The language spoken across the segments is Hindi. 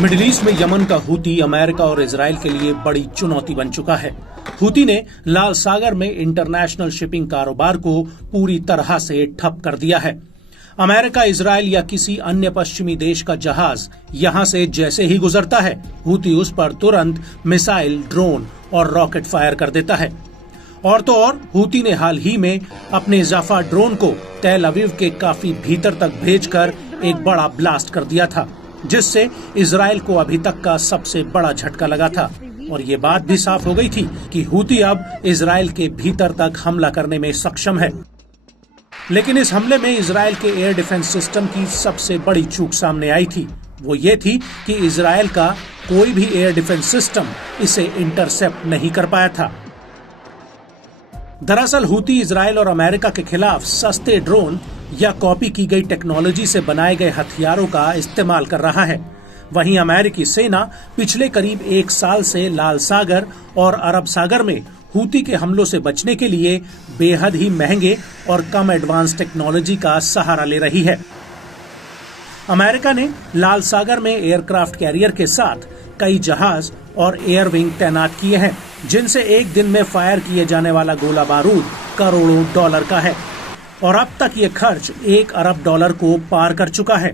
मिडिल ईस्ट में यमन का हूती अमेरिका और इजराइल के लिए बड़ी चुनौती बन चुका है। हूती ने लाल सागर में इंटरनेशनल शिपिंग कारोबार को पूरी तरह से ठप कर दिया है। अमेरिका, इजराइल या किसी अन्य पश्चिमी देश का जहाज यहां से जैसे ही गुजरता है, हूती उस पर तुरंत मिसाइल, ड्रोन और रॉकेट फायर कर देता है। और तो और हूती ने हाल ही में अपने जाफा ड्रोन को तेल अवीव के काफी भीतर तक भेजकर एक बड़ा ब्लास्ट कर दिया था, जिससे इजराइल को अभी तक का सबसे बड़ा झटका लगा था। और ये बात भी साफ हो गई थी कि हूती अब इजराइल के भीतर तक हमला करने में सक्षम है। लेकिन इस हमले में इजराइल के एयर डिफेंस सिस्टम की सबसे बड़ी चूक सामने आई थी। वो ये थी कि इजराइल का कोई भी एयर डिफेंस सिस्टम इसे इंटरसेप्ट नहीं कर पाया था। दरअसल हूती इजराइल और अमेरिका के खिलाफ सस्ते ड्रोन या कॉपी की गई टेक्नोलॉजी से बनाए गए हथियारों का इस्तेमाल कर रहा है। वहीं अमेरिकी सेना पिछले करीब 1 साल से लाल सागर और अरब सागर में हूती के हमलों से बचने के लिए बेहद ही महंगे और कम एडवांस टेक्नोलॉजी का सहारा ले रही है। अमेरिका ने लाल सागर में एयरक्राफ्ट कैरियर के साथ कई जहाज और एयर विंग तैनात किए हैं, जिनसे एक दिन में फायर किए जाने वाला गोला बारूद करोड़ों डॉलर का है और अब तक ये खर्च $1 अरब को पार कर चुका है।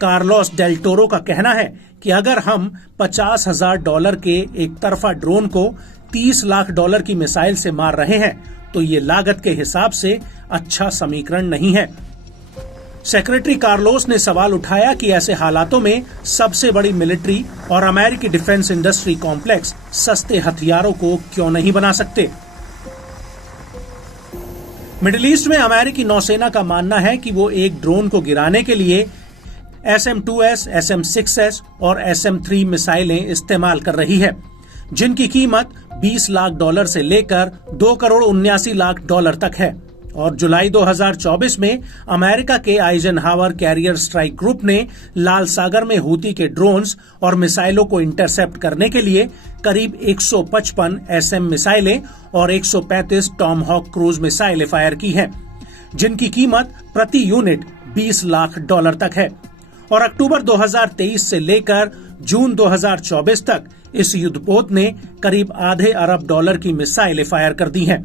कार्लोस डेल टोरो का कहना है कि अगर हम $50,000 के एक तरफा ड्रोन को $30 लाख की मिसाइल से मार रहे हैं, तो ये लागत के हिसाब से अच्छा समीकरण नहीं है। सेक्रेटरी कार्लोस ने सवाल उठाया कि ऐसे हालातों में सबसे बड़ी मिलिट्री और अमेरिकी डिफेंस इंडस्ट्री कॉम्प्लेक्स सस्ते हथियारों को क्यों नहीं बना सकते। मिडिल ईस्ट में अमेरिकी नौसेना का मानना है कि वो एक ड्रोन को गिराने के लिए SM-2S, SM-6S और SM-3 मिसाइलें इस्तेमाल कर रही है, जिनकी कीमत $20 लाख से लेकर $2,79,00,000 तक है। और जुलाई 2024 में अमेरिका के आइजनहावर कैरियर स्ट्राइक ग्रुप ने लाल सागर में हूती के ड्रोन्स और मिसाइलों को इंटरसेप्ट करने के लिए करीब 155 SM मिसाइलें और 135 टॉमहॉक क्रूज मिसाइलें फायर की हैं, जिनकी कीमत प्रति यूनिट $20 लाख तक है। और अक्टूबर 2023 से लेकर जून 2024 तक इस युद्धपोत ने करीब $0.5 अरब की मिसाइलें फायर कर दी हैं।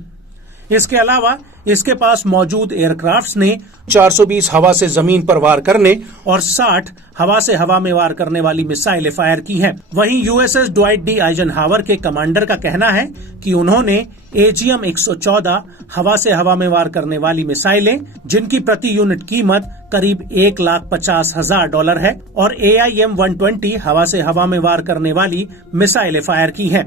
इसके अलावा इसके पास मौजूद एयरक्राफ्ट्स ने 420 हवा से जमीन पर वार करने और 60 हवा से हवा में वार करने वाली मिसाइलें फायर की हैं। वहीं USS ड्वाइट डी आइजनहावर के कमांडर का कहना है कि उन्होंने AGM-114 हवा से हवा में वार करने वाली मिसाइलें, जिनकी प्रति यूनिट कीमत करीब $1,50,000 है, और AIM-120 हवा से हवा में वार करने वाली मिसाइलें फायर की हैं।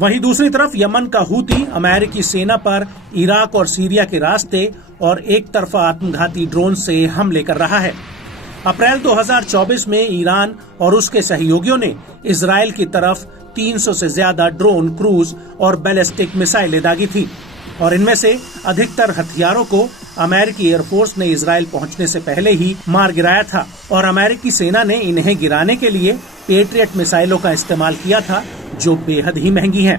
वहीं दूसरी तरफ यमन का हूती अमेरिकी सेना पर इराक और सीरिया के रास्ते और एक तरफा आत्मघाती ड्रोन से हमले कर रहा है। अप्रैल 2024 में ईरान और उसके सहयोगियों ने इजराइल की तरफ 300 से ज्यादा ड्रोन, क्रूज और बैलिस्टिक मिसाइलें दागी थी, और इनमें से अधिकतर हथियारों को अमेरिकी एयरफोर्स ने इजराइल पहुंचने से पहले ही मार गिराया था, और अमेरिकी सेना ने इन्हें गिराने के लिए पेट्रियट मिसाइलों का इस्तेमाल किया था, जो बेहद ही महंगी हैं।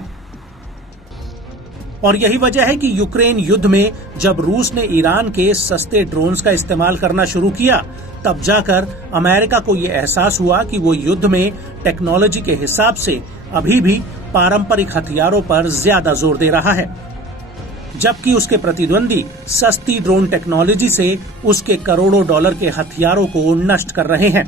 और यही वजह है कि यूक्रेन युद्ध में जब रूस ने ईरान के सस्ते ड्रोन्स का इस्तेमाल करना शुरू किया, तब जाकर अमेरिका को ये एहसास हुआ कि वो युद्ध में टेक्नोलॉजी के हिसाब से अभी भी पारंपरिक हथियारों पर ज्यादा जोर दे रहा है, जबकि उसके प्रतिद्वंदी सस्ती ड्रोन टेक्नोलॉजी से उसके करोड़ों डॉलर के हथियारों को नष्ट कर रहे हैं।